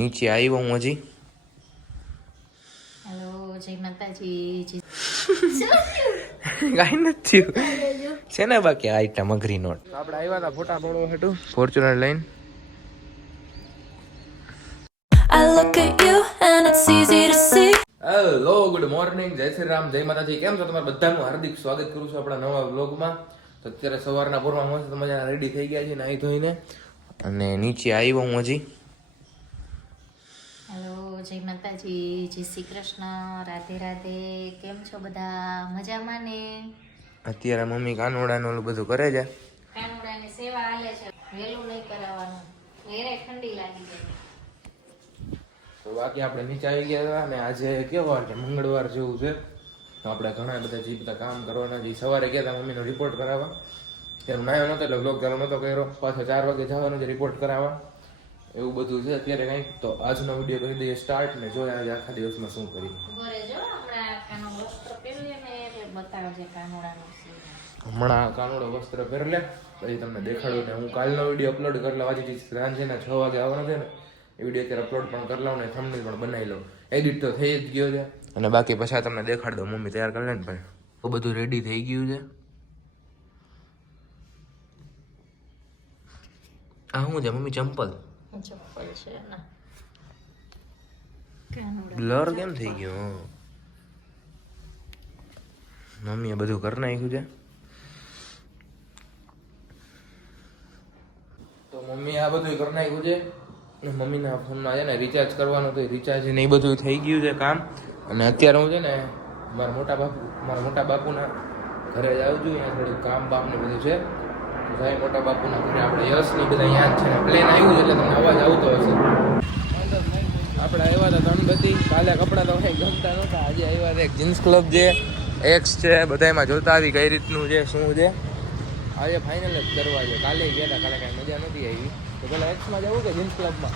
નીચે આવ્યો હું હજી. હેલો જય માતાજી જય કાંઈ નથી છે ને બાકી આઈટમ અઘરી નોટ? આપણે આવ્યા હતા ફોટા પાડવા હતું ફોર્ચ્યુનર લઈને I look at you and it's easy to see. Hello good morning જય શ્રી રામ જય માતાજી. કેમ છો તમારા? બધાનું હાર્દિક સ્વાગત કરું છું આપણા નવા વ્લોગમાં તો અત્યારે સવારના પૂરમાં મસ્ત મજાના રેડી થઈ ગયા છે નાહી ધોઈને. અને નીચે આવ્યો હું હજી. જય માતાજી જય શ્રી કૃષ્ણ રાધે રાધે. કેમ છો બધા? મજામાં ને? અત્યારે મમ્મી કાનોડાનું ઓલું બધું કરે છે? કાનુડાની સેવા હાલે છે. વેલું નહીં કરાવવાનું. વેરે ઠંડી લાગી જાય તો બાકી આપણે નીચે આવી ગયા હતા અને આજે કેવો વાર છે? મંગળવાર જેવું છે. તો આપણે ઘણા બધા જે બધા કામ કરવાના જે સવારે ગયા હતા મમ્મીનો રિપોર્ટ કરાવવા. ત્યારે નાયો નહોતો એટલે બ્લોગ ચાલુ નહોતો કર્યો. પાછો ચાર વાગે જવાનું છે રિપોર્ટ કરાવવા. એવું બધું છે અત્યારે કંઈક તો આજનો વીડિયો કરી દઈએ સ્ટાર્ટ ને જોઈએ આજે આખા દિવસમાં શું કરી હમણાં કાનોડો વસ્ત્ર પહેરલે પછી તમને દેખાડું ને હું કાલનો વીડિયો અપલોડ કરી લઉં. આજે સાંજે ને છ વાગે આવવાનો છે ને એ વીડિયો અત્યારે અપલોડ પણ કરી લઉં ને થંબનેલ પણ બનાવી લઉં. એડિટ તો થઈ જ ગયો છે. અને બાકી પછી તમને દેખાડ દઉં. મમ્મી તૈયાર કરી લે ને ભાઈ. તો બધું રેડી થઈ ગયું છે. આ શું છે? મમ્મી ચંપલ? ચપ્પલ છે બ્લર કેમ થઈ ગયો? મમ્મીએ બધું કરી નાખ્યું છે? તો મમ્મી આ બધું કરી નાખ્યું છે? અને મમ્મીના ફોનમાં છે ને રિચાર્જ કરવાનું તો રિચાર્જ ને એ બધું થઈ ગયું છે કામ. અને અત્યારે હું છે ને મારા મોટા બાપુ મારા મોટા બાપુના ઘરે જ આવું છું અહીંયા થોડું કામ બામ ને બધું છે. જાય મોટા બાપુના ઘરે. આપણે યશ બધા યાદ છે. પ્લેન આવ્યું એટલે તમને અવાજ આવતો હશે. આપણે આવ્યા હતા ગણપતિ કાલે કપડાં તો કંઈ ગમતા નહોતા. આજે આવ્યા હતા એક જીન્સ ક્લબ છે એક્સ છે બધા એમાં જોતા આવી કઈ રીતનું છે, શું છે. આજે ફાઇનલ જ કરવા છે. કાલે ગયા હતા. કાલે કાંઈ મજા નથી આવી. તો પેલા એક્સમાં જવું કે જીન્સ ક્લબમાં?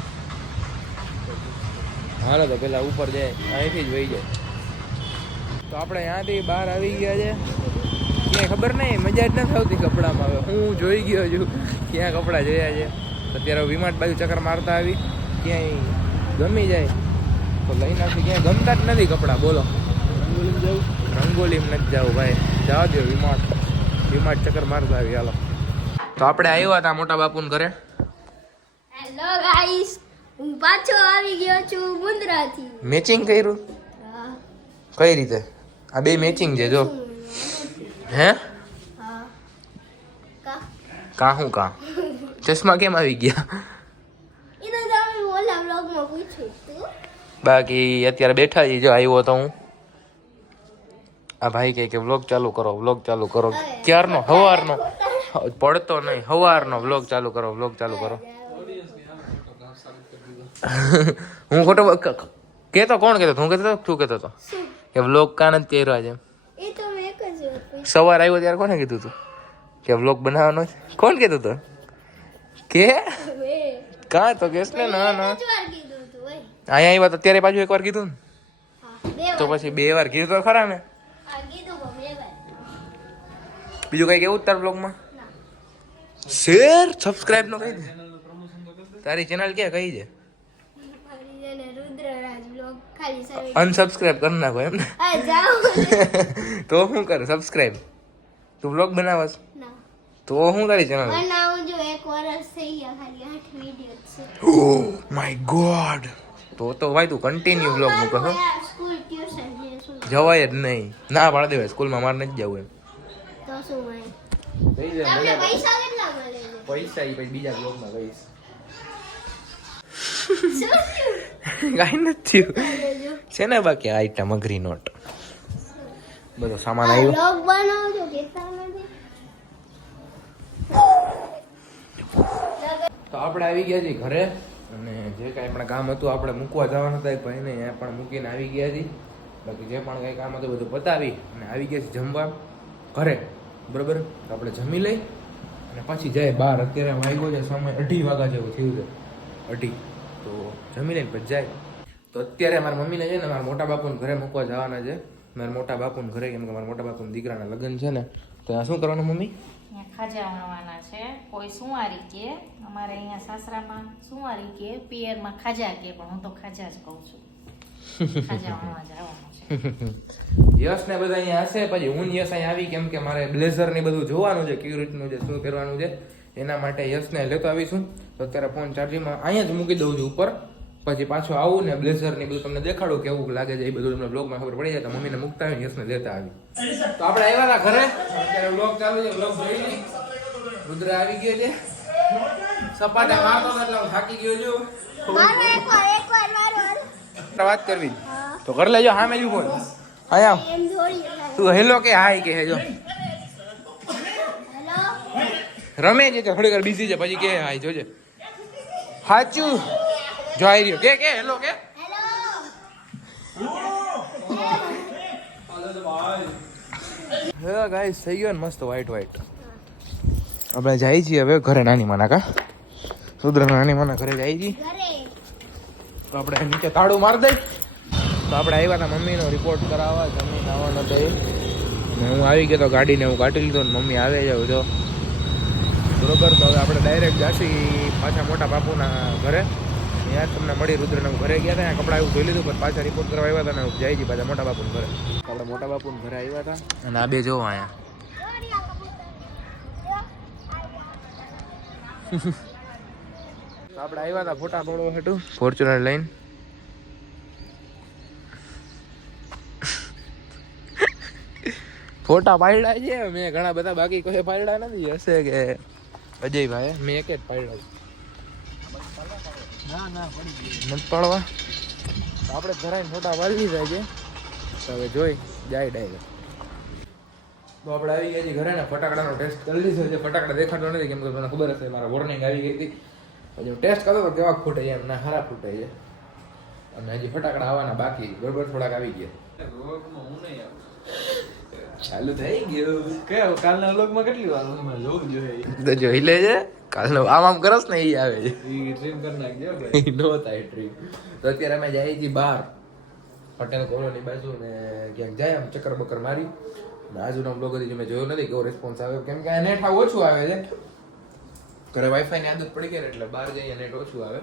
હાલો તો પેલા ઉપર જાય. અહીંથી જ વહી જાય. તો આપણે ત્યાંથી બહાર આવી ગયા છે. ક્યાંય ખબર નહીં મજા જ નથી આવતી કપડામાં હવે. હું જોઈ ગયો છું ક્યાં કપડાં જોયા છે. અત્યારે વિમાટ બાજુ ચક્કર મારતા આવી ક્યાંય ગમી જાય. તો લઈ નાખી ક્યાંય ગમતા જ નથી કપડાં. બોલો. રંગોલીમાં નથી જવું ભાઈ. જવા દો વિમાટ વિમાટ ચક્કર મારતા આવી હાલો. તો આપણે આવ્યા હતા મોટા બાપુને ઘરે. હેલો ગાઈસ હું પાછો આવી ગયો છું મુન્દ્રાથી. મેચિંગ કર્યું? કઈ રીતે? આ બે મેચિંગ છે જો. હે હા કા કા હું કા ચશ્મા કેમ આવી ગયા એ તો તમે ઓલા બ્લોગમાં પૂછ્યું હતું બાકી અત્યારે બેઠા છીએ જો આવ્યો તો હું. આ ભાઈ કહે કે વ્લોગ ચાલુ કરો વ્લોગ ચાલુ કરો. ક્યારનો? હવારનો? પડતો નહીં. હવારનો વ્લોગ ચાલુ કરો વ્લોગ ચાલુ કરો. હું ખોટો ક- ક- કહેતો કોણ કહેતો? હતો? હું કહેતો હતો તું કહેતો હતો કે વ્લોગ કાન જ કર્યો આજે એ તો મેં એક જ વાર પૂછ્યું સવાર આવ્યો ત્યારે કોને કીધું તું? કે વ્લોગ બનાવવાનો છે? કોણ કીધું તું? કે? કાં તો કેસ ને ના ના. અહીંયા આવ્યા તો અત્યારે પાછું એકવાર કીધું ને. તો પછી બે વાર કીધું તો ખરા ને. બીજું કઈ કેવું તાર બ્લોગમાં શેર સબસ્ક્રાઇબ નો કહી દે. તારી ચેનલ કે કઈ છે? અનસબસ્ક્રાઇબ કરી નાખો એમ ને. તો શું કરે? સબસ્ક્રાઇબ તું બ્લોગ બનાવસ તો હું તારી ચેનલ બનાવું જો એક વર્ષ થઈ ગયા ખાલી આઠ વીડિયો છે. ઓ માય ગોડ તો તો ભાઈ તું કન્ટિન્યુ બ્લોગ મૂકો છો સ્કૂલ ટ્યુશન જે જવાય જ નહીં. ના પાડી દેવાય સ્કૂલમાં મારે નથી જવું એમ. તો શું હોય? પૈસા કેટલા મળે પૈસા એ પછી બીજા બ્લોગમાં કહીશ? કાંઈ નથી થયું. છે ને બાકી આઈટમ અઘરી નોટ બધો સામાન આવ્યો. તો આપણે આવી ગયા છીએ ઘરે અને જે કાંઈ પણ કામ હતું આપણે મૂકવા જવાના હતા એક ભાઈને અહીંયા પણ મૂકીને આવી ગયા છીએ. બાકી જે પણ કાંઈ કામ હતું બધું પતાવી અને આવી ગયા છીએ જમવા ઘરે. બરાબર? તો આપણે જમી લઈ અને પછી જાય બહાર. અત્યારે વાગ્યો છે સમય અઢી વાગ્યા જેવું થયું છે. અઢી. તો જમી લઈને પછી જાય. તો અત્યારે મારા મમ્મીને છે ને મારા મોટા બાપુને ઘરે મૂકવા જવાના છે. મારા મોટા બાપુને ઘરે કેમ કે મારા મોટા બાપુના દીકરાના લગ્ન છે ને તો આ શું કરવાનું મમ્મી? ખાજા વણવાના છે. કોઈ સુંવારી કે અમારે અહીંયા સાસરામાં સુંવારી કે પિયરમાં ખાજા કે પણ હું તો ખાજા જ કહું છું. ખાજા વણવા જવાનું યશ ને બધા અહીંયા હશે પછી હું યશ અહીંયા આવી કેમ કે મારે બ્લેઝર ને બધું જોવાનું છે કેવી રીતનું છે શું કરવાનું છે. એના માટે યશને લેતો આવીશું. તો અત્યારે ફોન ચાર્જિંગમાં અહીંયા જ મૂકી દઉં છું ઉપર. પછી પાછું આવું ને બ્લેઝર ને બધું તમને દેખાડું કેવું લાગે છે એ બધું તમને બ્લોગમાં ખબર પડી જાય તો મમ્મીને મૂકતા આવી યશને લેતા આવી. તો આપણે આવ્યા હતા ઘરે? અત્યારે બ્લોગ ચાલુ છે બ્લોગ જોઈ રુદ્ર આવી ગયો છે. સપાટા મારતો એટલે હું થાકી ગયો છું. વાત કરવી. તો કર લેજો હા મેં ફોન જાય તું હેલો કે હાય કે હેજો રમે છે તો થોડી વાર બિઝી છે, પછી કે, હાય, જોજે. સાચું જો આવી રહ્યો. કે કે, હેલો કે? હેલો ગાઈસ, થઈ ગયો ને મસ્ત વ્હાઈટ વ્હાઈટ આપણે જાય છીએ હવે ઘરે નાની માના કા? સુદ્ર નાની માના ઘરે જાય છીએ. તો આપણે નીચે તાળું માર દઈ. તો આપણે આવ્યા હતા મમ્મીનો રિપોર્ટ કરાવવા. જમીન આવવાનો હતો હું આવી ગયો તો ગાડીને હું કાઢી લીધો ને મમ્મી આવે જાવ જો બરોબર તો હવે આપણે ડાયરેક્ટ જાસી પાછા મોટા બાપુના ઘરે. ત્યાં તમને મળી રુદ્રને ઘરે ગયા હતા. કપડા એવું ધોઈ લીધું, પણ પાછા રિપોર્ટ કરવા આવ્યા હતા ને છે પાછા મોટા બાપુના ઘરે. આપણે મોટા બાપુના ઘરે આવ્યા હતા. અને આ બે જોવો અહીંયા. આપણે આવ્યા હતા ફોટા પાડવા હેઠું. ફોર્ચ્યુનર લઈને ફોટા પાડ્યા છે. મેં ઘણા બધા બાકી કોઈ પાડ્યા નથી. હશે કે અજયભાઈ મેં એક જ પાડ્યો. ના ના ના નથી પાડવા? આપણે ઘરાઈને ફોટા પાડી લીધા છે તો હવે જોઈ જાય ડાયરેક્ટ તો આપણે આવી ગયા છીએ ઘરે ને ફટાકડાનો ટેસ્ટ કરી લીધો છે. ફટાકડા દેખાતો નથી કેમ કે મને ખબર હશે મારા વોર્નિંગ આવી ગઈ હતી. હજી હું ટેસ્ટ કરતો તો કેવા ફૂટે છે એમ ના ખરા ફૂટે છે. અને હજી ફટાકડા આવવાના બાકી બરોબર થોડાક આવી ગયા. ચાલુ થઈ ગયું. કયો? કાલના વ્લોગમાં કેટલી વાર હું જોવું જોઈએ. તો જોઈ લેજે કાલનો આમ આમ કરસ ને એ આવે છે. ઈ ડ્રીમ કરી નાખજો ભાઈ. નો થાય ડ્રીમ તો અત્યારે અમે જઈએ છીએ બહાર પટેલ કોલોની બાજુ ને ક્યાંક જાય આમ ચક્કર બક્કર મારી. આજુનો બ્લોગ હતી મેં જોયો નથી કેવો રિસ્પોન્સ આવ્યો કેમ કે આ નેટ આ ઓછું આવે છે. ઘરે વાઈફાઈ ની આદત પડી ગઈ ને એટલે બહાર જઈએ નેટ ઓછું આવે.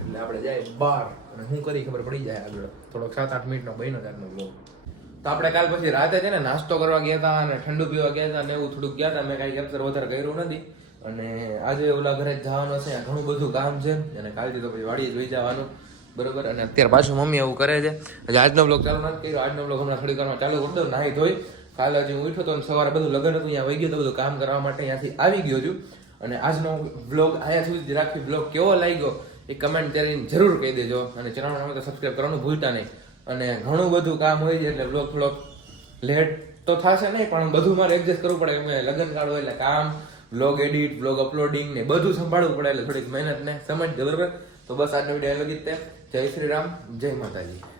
એટલે આપણે જાય બહાર અને હું કરી ખબર પડી જાય આગળ. થોડોક સાત આઠ મિનિટનો બન્યો ત્યારનો બ્લોગ તો આપણે કાલ પછી રાતે છે ને નાસ્તો કરવા ગયા હતા અને ઠંડુ પીવા ગયા હતા અને એવું થોડુંક ગયા હતા મેં કાંઈ કેપ્ચર વધારે કર્યું નથી. અને આજે ઓલા ઘરે જવાનું છે. ઘણું બધું કામ છે. અને કાલથી તો પછી વાડીએ જોઈ જવાનું. બરોબર? અને અત્યારે પાછું મમ્મી એવું કરે છે. આજે આજનો બ્લોગ ચાલુ નથી કર્યો. આજનો બ્લોગ હમણાં થોડી વારમાં ચાલુ કરી દઉં. નાહી ધોઈ. કાલે હજી હું ઉઠ્યો તો સવારે બધું લગ્ન હતું. અહીંયા વહી ગયું તો બધું કામ કરવા માટે અહીંયાથી આવી ગયો છું. અને આજનો બ્લોગ આયા સુધી રાખી. બ્લોગ કેવો લાગ્યો એ કમેન્ટ કરીને જરૂર કહી દેજો. અને ચેનલ તો સબસ્ક્રાઈબ કરવાનું ભૂલતા નહીં. અને ઘણું બધું કામ હોય છે એટલે બ્લોગ બ્લોક લેટ તો થશે નહીં, પણ બધું મારે એડજસ્ટ કરવું પડે. કે લગ્ન હોય એટલે કામ બ્લોગ એડિટ બ્લોગ અપલોડિંગ ને બધું સંભાળવું પડે એટલે થોડીક મહેનત ને સમજ બરોબર? તો બસ આજનો વીડિયો લગી તે જય શ્રી રામ, જય માતાજી.